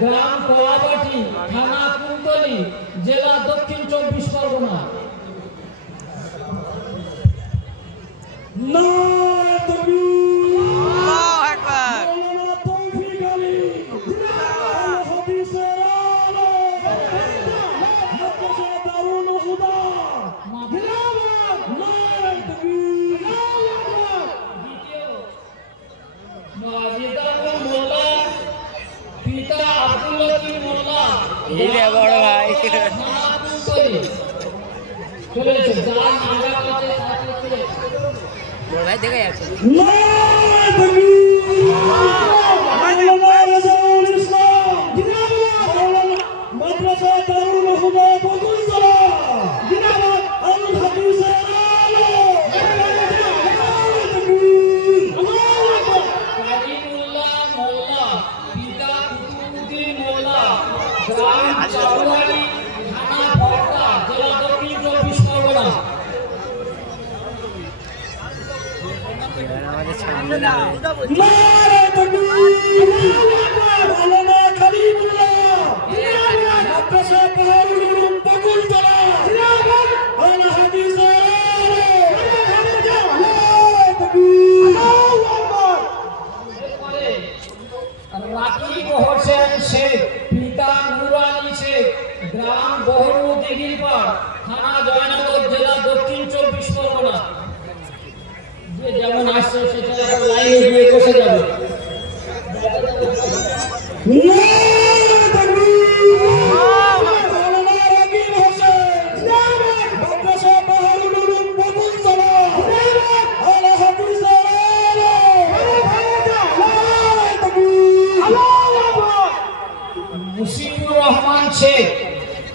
গ্রাম কলাবাটি, থানা কুলতলি, জেলা দক্ষিণ 24 পরগনা। भाई देखा यार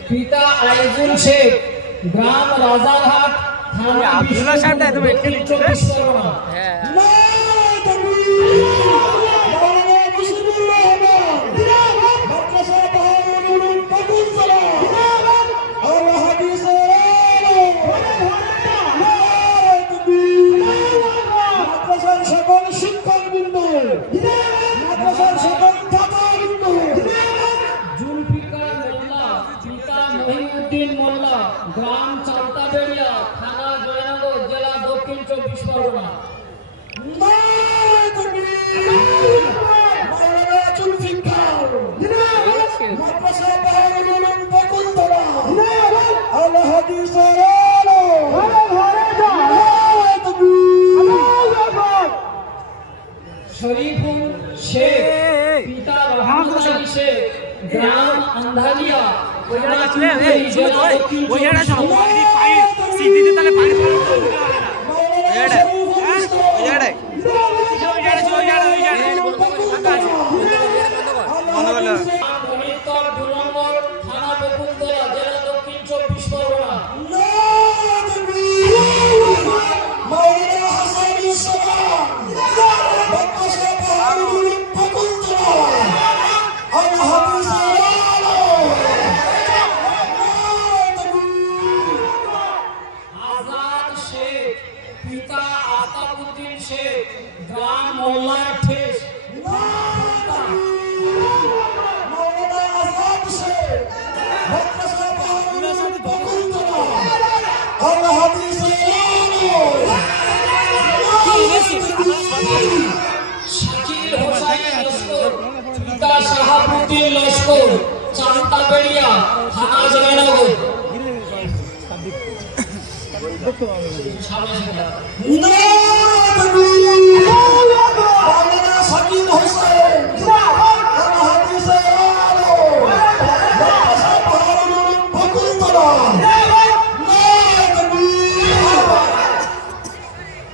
पिता आइजुल शेख, ग्राम राजारहाट, थाना अब्दुल्ला साहब ने तुम्हें एक लिख दिया है ग्राम चालताबेड़िया, थाना जयनगर, जिला दक्षिण 24 परगना। शरीफुल शेख, पिता रहमान शेख, ग्राम अंधारिया, शाहबुद्दीन लश्कर, चांताबेड़िया, थाना जयनगर।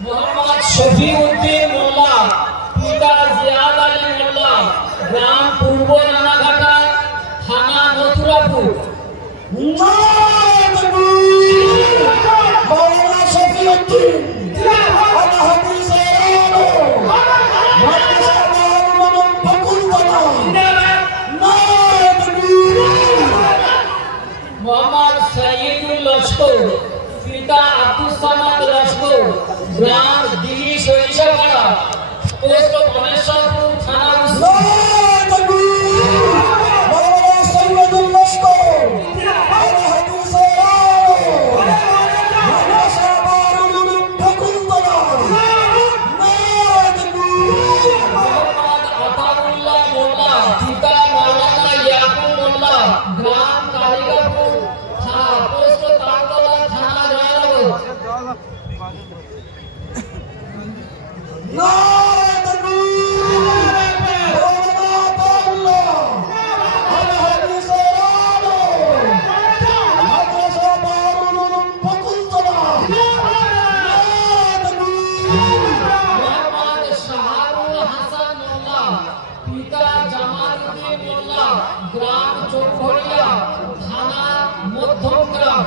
मोहम्मद शफीउद्दीन मोल्ला, पिता जियाद अली मोल्ला, ग्राम पूर्व नानाघाटा, थाना मथुरापुर। मोहम्मद सईदुल लश्कर, पिता अब्दुल समाद लश्कर, ग्राम दिल्ली सरिषापाड़ा, पोस्ट अमेशरपुर, थाना মোল্লা, গ্রাম চৌঘরিয়া, থানা মধ্যমগ্রাম।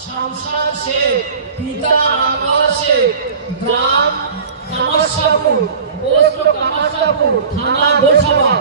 শামশাদ শেখ, পিতা আনোয়ার শেখ, গ্রাম কামারশাহপুর, পোস্ট কামারশাহপুর, থানা গোসাবা।